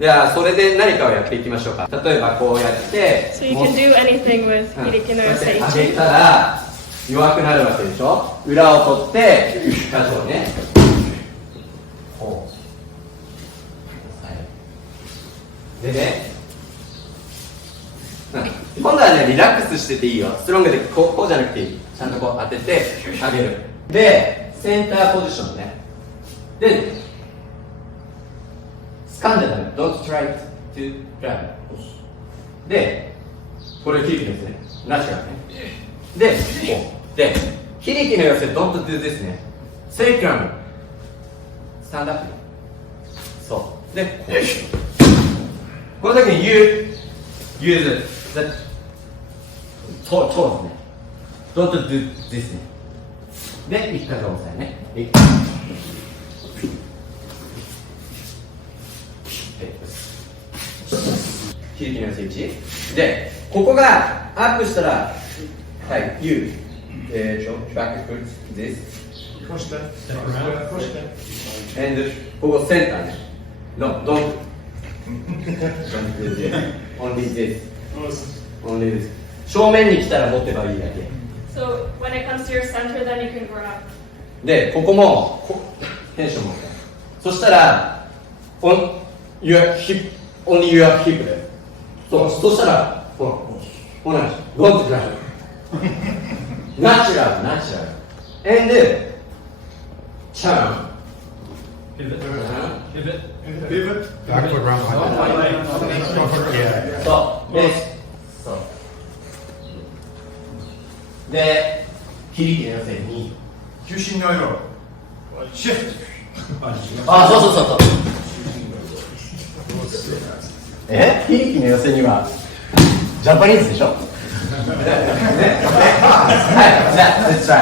じゃあそれで何かをやっていきましょうか。例えばこうやって So you can do anything with うん、 Hiriki no 上 Yoseichi. げたら弱くなるわけでしょ。裏を取って箇所をねこうでね、今度はねリラックスしてていいよ。ストロングでこうじゃなくていい。ちゃんとこう当てて上げる。でセンターポジションね。で掴んでたね。Don't try to grab. でこれキープですね。ラッシュがね。でこうでヒリキの寄せ Don't do this ね。セイクラムスタンドアップ。そうでこうこの時にuse the トーンですね。Don't do this ね。で一回押さえね。ヒリキの寄せ1でここがアップしたらはい You back foot this Push that around. Push that. and ここセンターね No, don't do this only this only this 正面に来たら持てばいいだけ So when it comes to your center, then you can grab. でここもテンション持ってそしたら on your hip only your hip でそしたら同じ Don't grab natural and turn Pivot. Pivot. Pivot. Back foot round behind. Front foot, yeah. そうでそうで切りの寄せにKyushin no Iro. Shift. あそう切りの寄せにはジャパニーズでしょねはいじゃあ let's try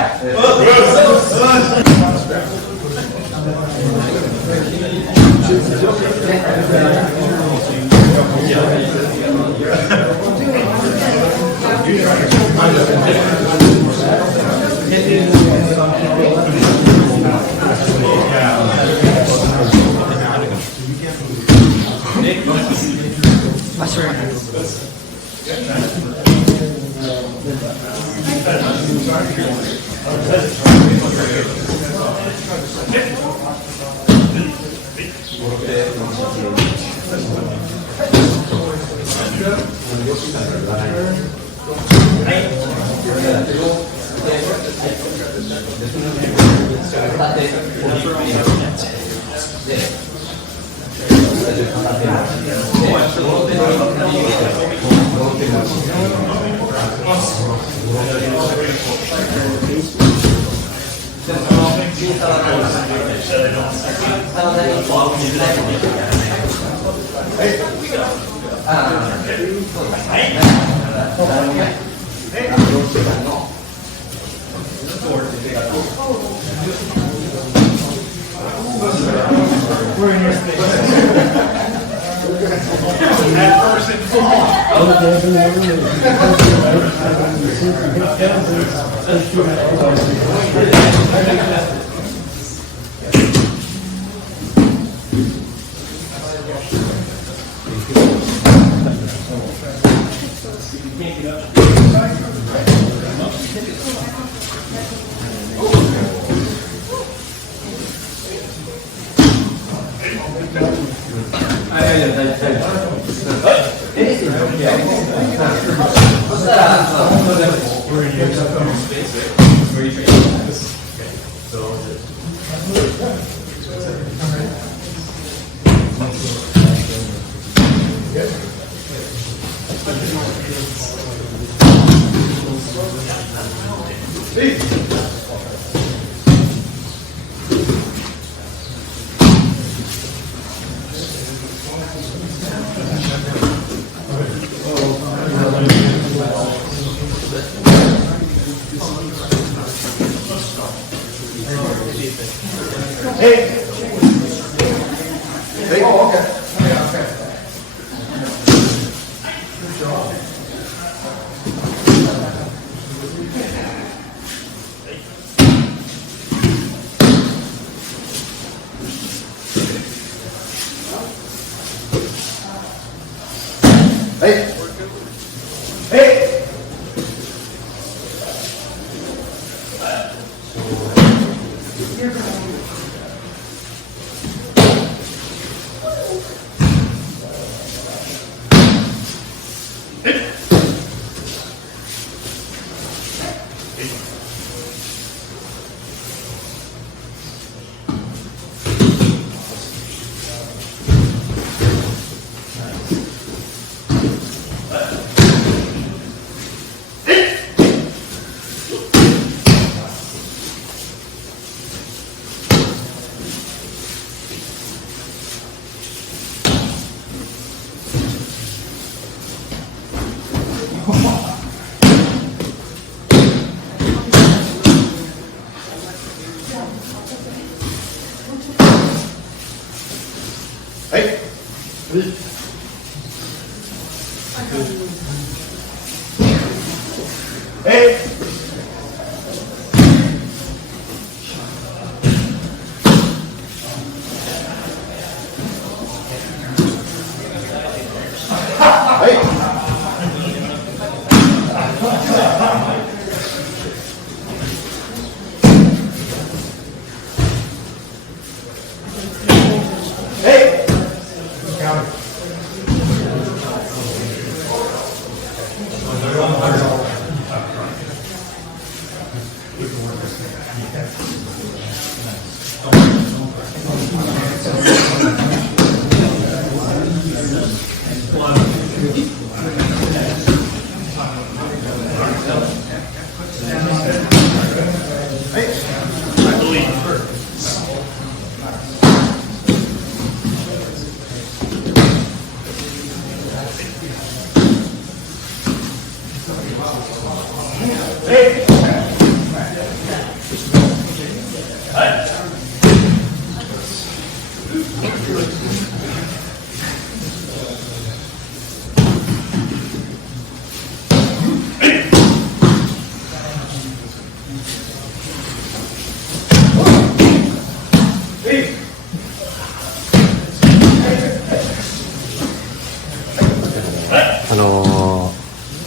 We're in your space. That person fall.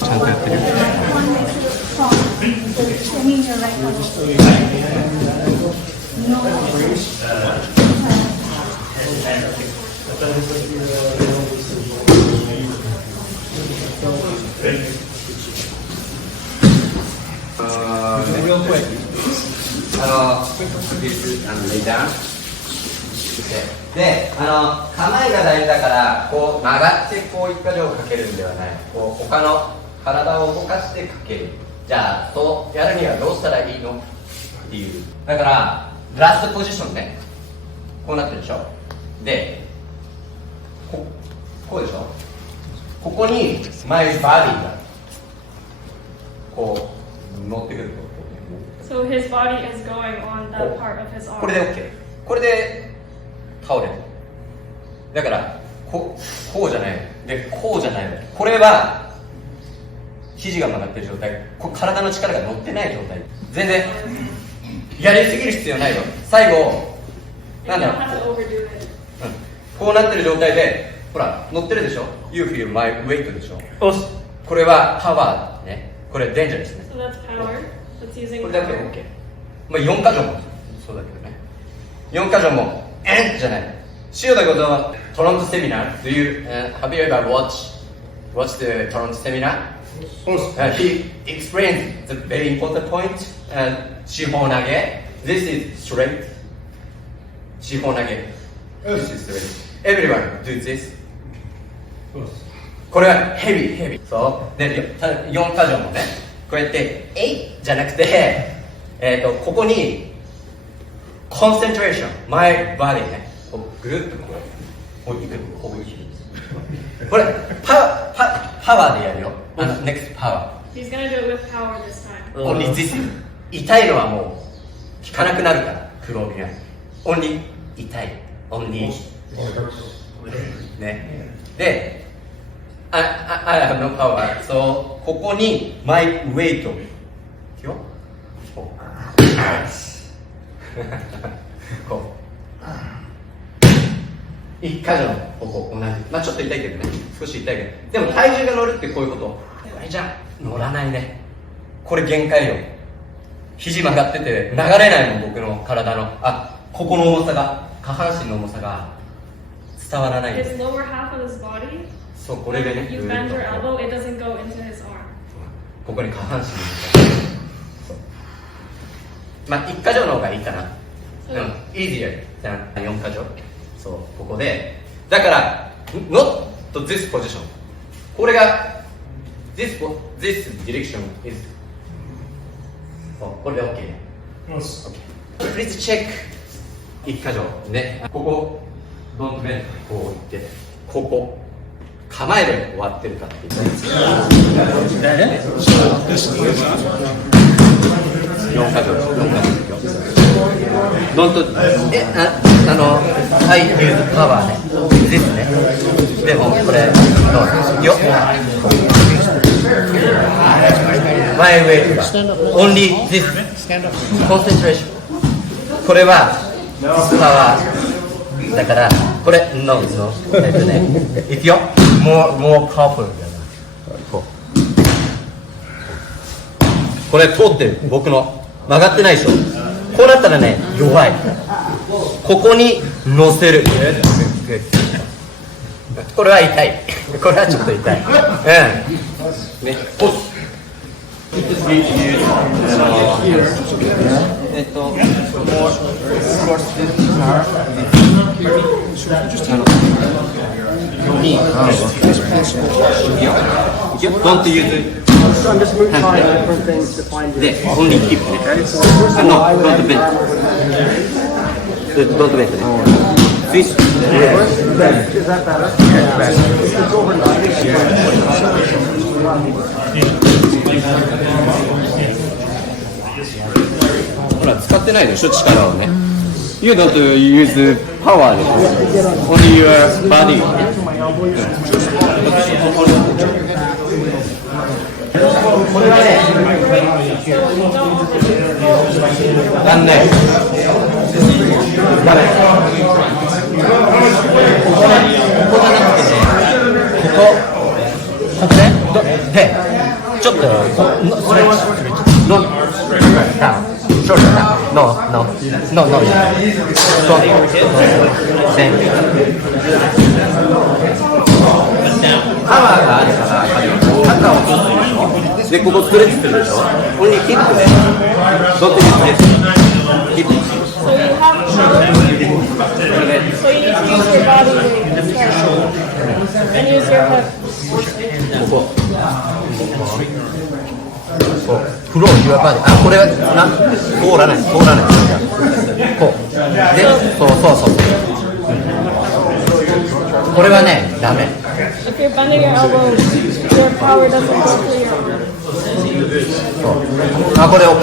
ちゃんとやってる。Real quick. lay down. で、構えが大事だから、こう曲がってこう一箇条をかけるんではない。こう他の体を動かしてかける。じゃあ、そうやるにはどうしたらいいのっていう。だから、ラストポジションね。こうなってるでしょ。で、こうでしょ。ここにマイバディがこう乗ってくる。So his body is going on that part of his arm. これで OK。これで倒れる。だからこうじゃない。で、こうじゃない。これは肘が曲がってる状態。体の力が乗ってない状態。全然やりすぎる必要ないよ。最後 You なんだ don't ろう。have to overdo it. こうなってる状態で、ほら乗ってるでしょ。You feel my weight でしょ。これはパワーね。これデンジャーですね。 So that's power. That's using これだけ power. OK。まあ4箇条もそうだけどね。4箇条もじゃない。塩田ことはトロントセミナー。Do you have you ever watch the Toronto seminar? He explained the very important point. 四方投げ。This is straight. 四方投げ。This is straight. Everyone do this. これはヘビー。そうで4箇条もね、こうやってじゃなくて、ここにコンセントレーション、マイバディね、こうぐるっとこういく、こういく。これパワーでやるよ。next power。He's gonna do it with power this time. Only this。痛いのはもう効かなくなるから、クロービが。Only 痛い。Only ね。で、I have no power。そう、ここにマイウェイト。いくよ。こう。こう。一箇条のここ同じ。まあちょっと痛いけどね。少し痛いけど。でも体重が乗るってこういうこと。はい、じゃあ。乗らないね。これ限界よ。肘曲がってて流れないもん、僕の体の。ここの重さが、下半身の重さが伝わらないんで His す。 lower half of his body, そう、これでね、 you ぐ bend ーっ your と elbow, it doesn't go into his arm. ここに下半身の重さ。そうまあ、1箇条の方がいいかな。easier じゃん、4箇条。そう、ここで。だから、not this position。これが、this direction is。そう、これで OK ね。Please check。1箇条ね。ここ、don't bend。こういって、ここ。構えで終わってるかって言って。4箇条。Don't、I use power ね。this ね。でも、これ、よ。My weight が。Only this concentration。これは、パワー。だから、これ、no。いくよ。more powerful だな。これ通ってる。僕の。曲がってないでしょ。こうなったらね、弱い。ここに乗せる。これは痛い。これはちょっと痛い。ね。Don't use it. I'm just trying different things to findで、only keep ね。No, don't bend. Don't bend ね。Twist. Is that better? It's over ほら、使ってないでしょ、力をね。You don't use power で。Only your body. これはね、なんね、ダメ。ここじゃなくてね、ここね、で、ちょっと、それ、no、パワーがあるから、肩を落とすでしょ。で、ここストレッチするでしょ。ここにヒップで、どっちにストレッチ。ヒップ。So you have to, so you need to use your body weight and use your hip. ここ。こう。フロー、ユアバーで。これは通らない。こう。で、そう。これはね、ダメ。If you're bending your elbow, your power doesn't go through your arm. これ OK。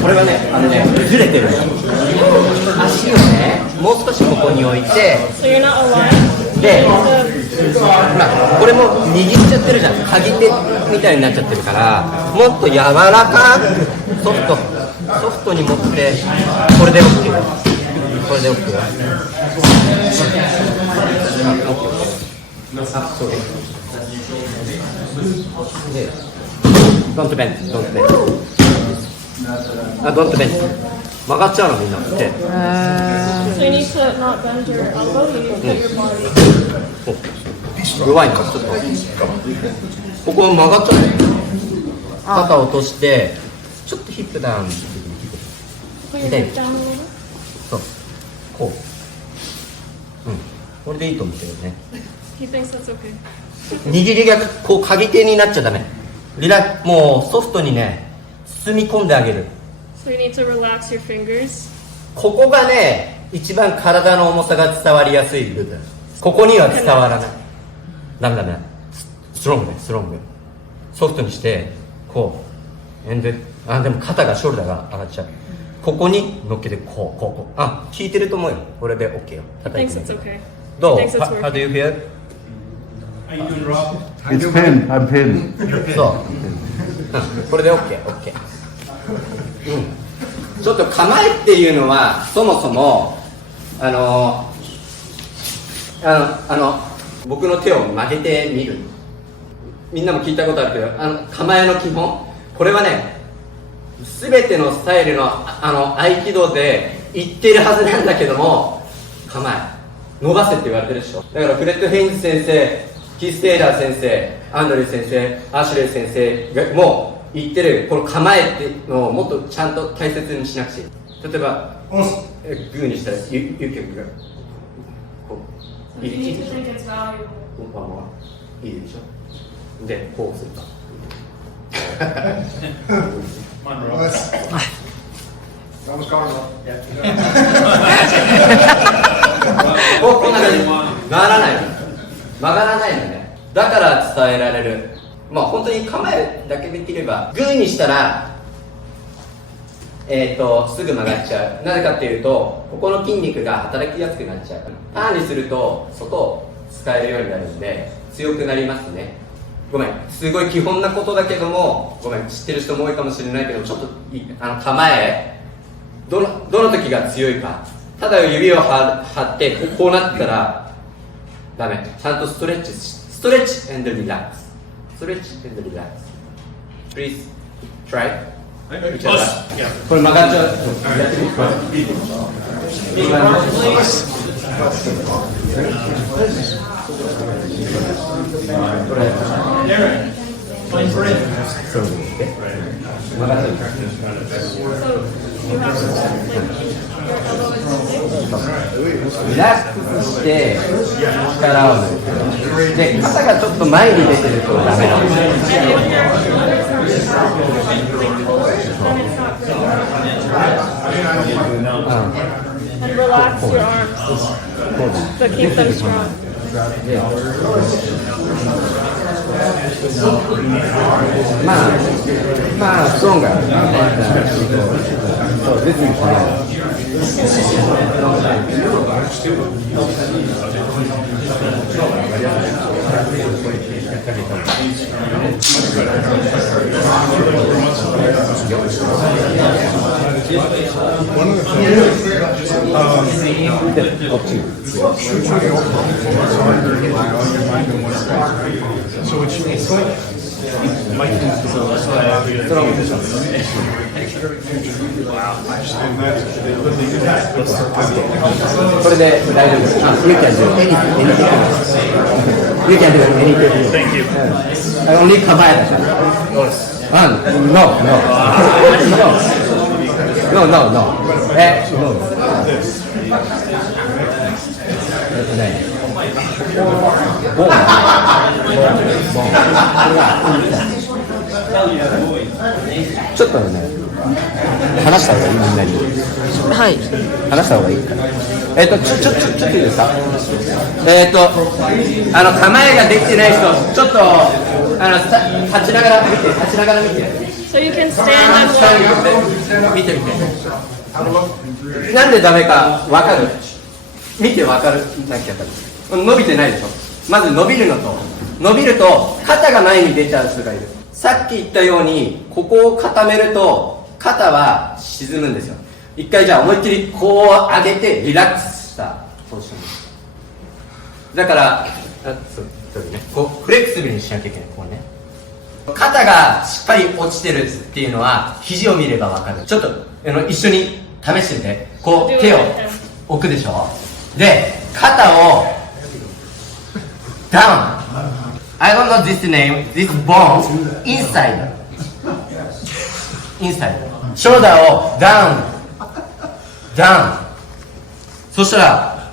これはね、ずれてる。足をね、もう少しここに置いて、 So you're not aligned. で、これも握っちゃってるじゃん。鍵手みたいになっちゃってるから、もっと柔らかくソフトに持って、これで OK。これで OK。そうです。で、don't bend。don't bend。曲がっちゃうのみんなって。So you need to not bend your elbow, you need to put your body. 弱いのちょっとここ曲がっちゃうね。肩を落としてちょっとヒップダウン Put your hip down a little bit. そうこうこれでいいと思うけどね。 He thinks that's okay. 握りがこう鍵手になっちゃダメ。もうソフトにね包み込んであげる。 So you need to relax your fingers. ここがね一番体の重さが伝わりやすい部分。ここには伝わらない。ダメ。ストロング。ソフトにしてこうでも肩がショルダーが上がっちゃう。ここに乗っけてこう効いてると思うよ。これで OK よ。 He thinks it's okay. どう He thinks it's How do you feel? It's pinned. I'm pinned. そう、これで OK。ちょっと構えっていうのはそもそも僕の手を曲げてみる。みんなも聞いたことあるけど、構えの基本、これはね、全てのスタイルの合気道で言ってるはずなんだけども、構え伸ばせって言われてるでしょ。だからフレッド・ヘインズ先生、キース・テイラー先生、アンドリュー先生、アシュレイ先生がもう言ってるこの構えっていうのをもっとちゃんと大切にしなくちゃいけない。例えばグーにしたらユキョがこう You need to think it's valuable. いいでしょ。でこうするとこんな感じ曲がらないのね。だから伝えられる。まあ本当に構えだけできれば、グーにしたらすぐ曲がっちゃう。なぜかっていうと、ここの筋肉が働きやすくなっちゃう。ターンにすると外を使えるようになるんで強くなりますね。ごめん、すごい基本なことだけども、ごめん、知ってる人も多いかもしれないけど、ちょっと構えどの時が強いか。ただ指を張ってこうなったらダメ。ちゃんとストレッチand relax。ストレッチand relax。Please try。これ曲がっちゃう。やってみる。これ。You have to like your elbow is moving. リラックスして力を抜く。で、肩がちょっと前に出てるとダメなんです。 And when your others are like forward, then it's not good. And relax your arms, but keep them strong. まあ、ストロンガー。そう、ですね。So it's like Mikeこれで大丈夫です。You can do anything. You can do anything. Thank you. Only 構えだから。No. No.ちょっとね、話した方がいいみんなに。はい。話した方がいい。ちょっといいですか。構えができてない人、ちょっと立ちながら見て。So you can stand and look. 見て。なんでダメかわかる。見てわかるなきゃダメ。伸びてないでしょ。まず伸びると肩が前に出ちゃう人がいる。さっき言ったようにここを固めると肩は沈むんですよ。一回じゃあ思いっきりこう上げてリラックスしたポジションです。だからこうフレキシブルにしなきゃいけない。こうね、肩がしっかり落ちてるっていうのは肘を見ればわかる。ちょっと一緒に試してみて。こう手を置くでしょ。で肩をdown. I don't know this name. This bone inside. Shoulder を down. そしたら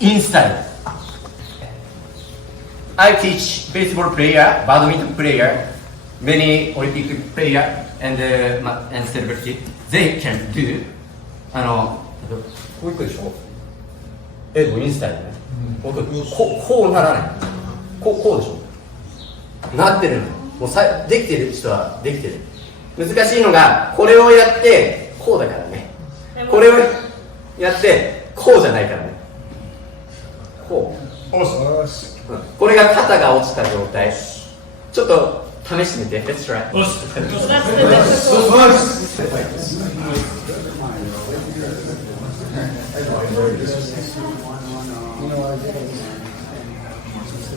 inside. I teach baseball player, badminton player, many Olympic player and celebrity. They can do. こういくでしょ。でもインスタイルね。こうならない。こうでしょ。なってるの。もうできてる人はできてる。難しいのがこれをやってこうだからね。これをやってこうじゃないからね。こう。これが肩が落ちた状態。ちょっと試してみて。Let's try. Well, that's the difficult.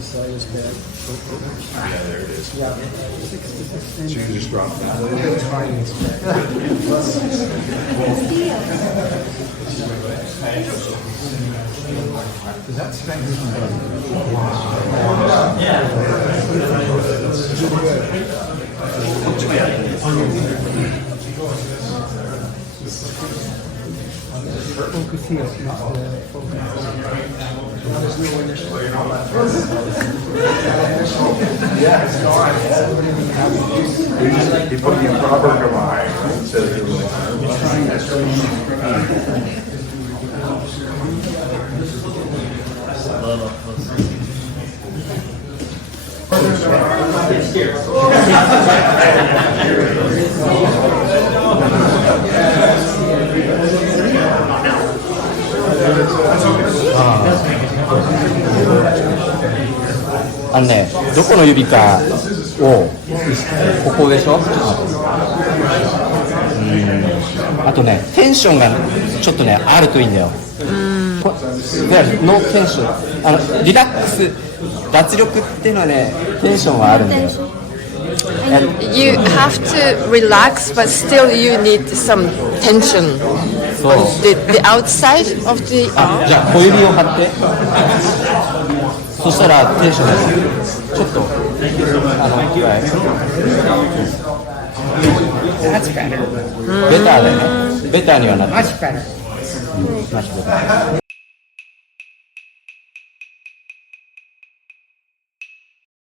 So you can just drop that. He put the proper combine.ね、どこの指かをここでしょ。あとね、テンションがちょっとねあるといいんだよ。ノーテンション、リラックス、脱力っていうのはね、テンションはあるんだよ。You have to relax, but still you need some tension そう。 on the outside of the じゃあ小指を張って、そしたらテンションがちょっとぐらい。That's better. ベターだよね。ベターにはなってる。Much better. Much better.